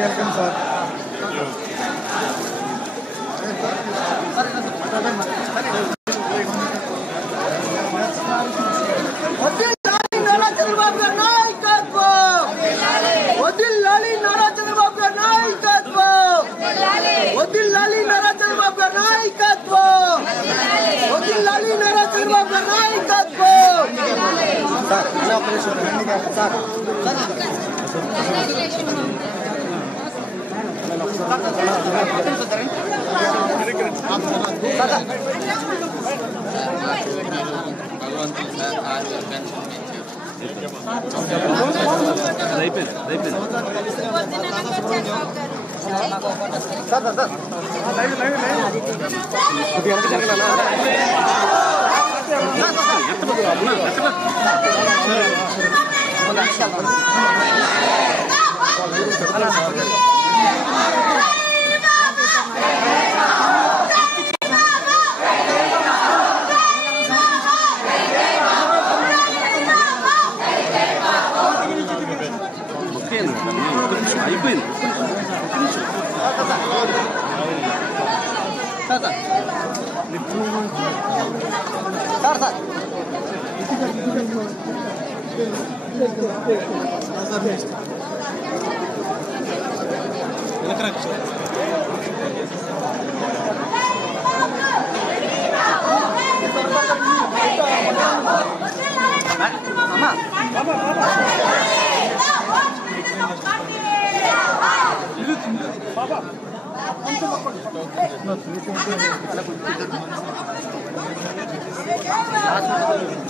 FM sir sir ಎಲ್ಲ operation sir sir నాయకత్వం వదిల్లాలి నారా చంద్రబాబు గారి నాయకత్వం వదిల్లాలి Nara Chandrababu Tartar. Ne kadar güzel. Ama ama ama. Baba. Baba.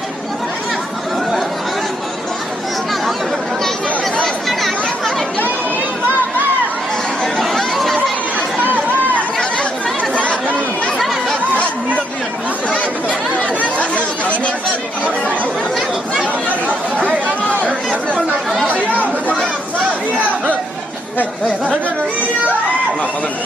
하나 받았네.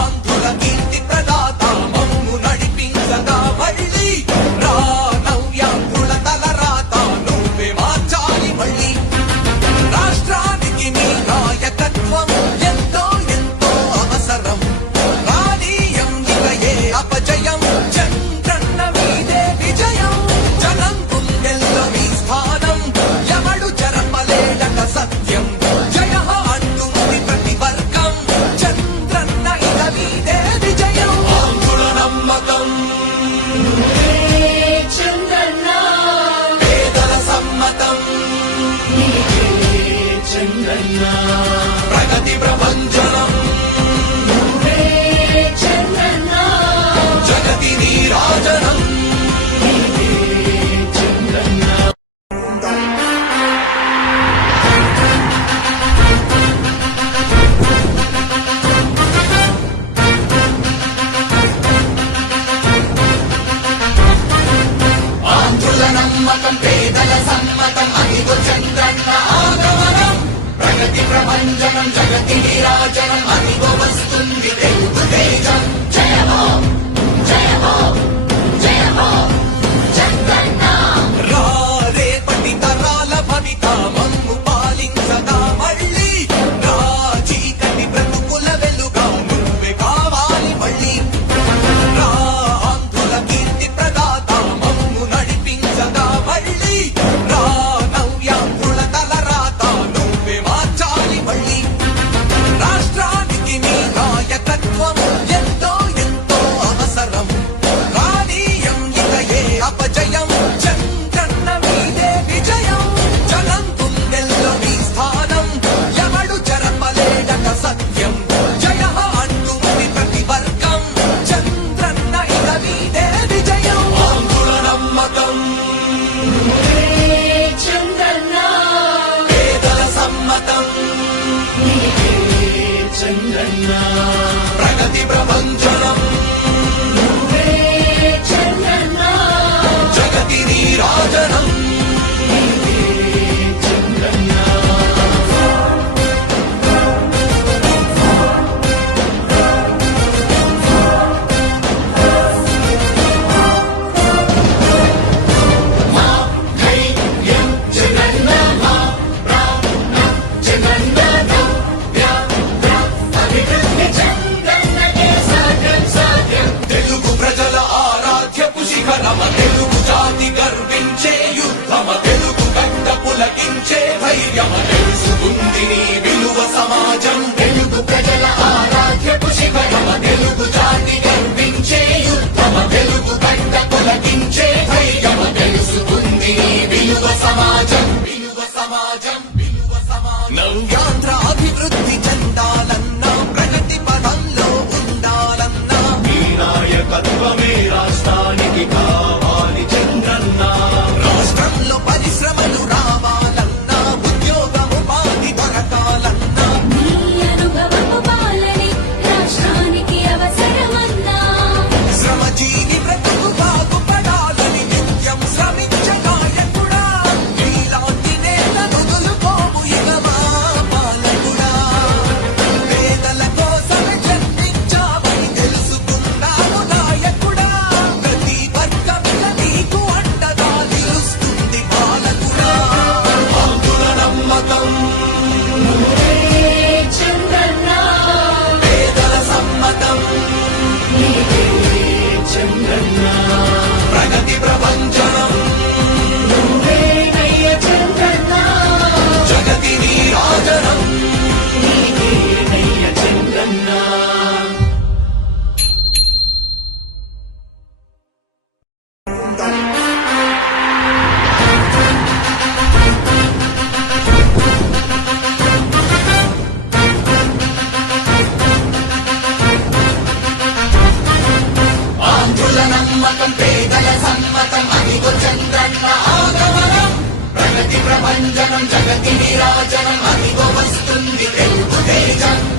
Andolan கீர்த்தி జగతి ప్రభంజనం జగతి నీరాజనం అదిగో వస్తుంది తెలుగు తేజం. జయమో జయమో జయమో జగ జగతి విరాజనం అదిగో వస్తుంది తెలుగు తేజం.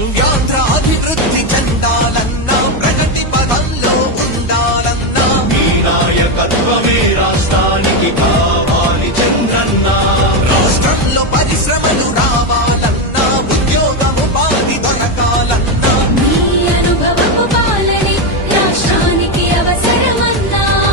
young, young.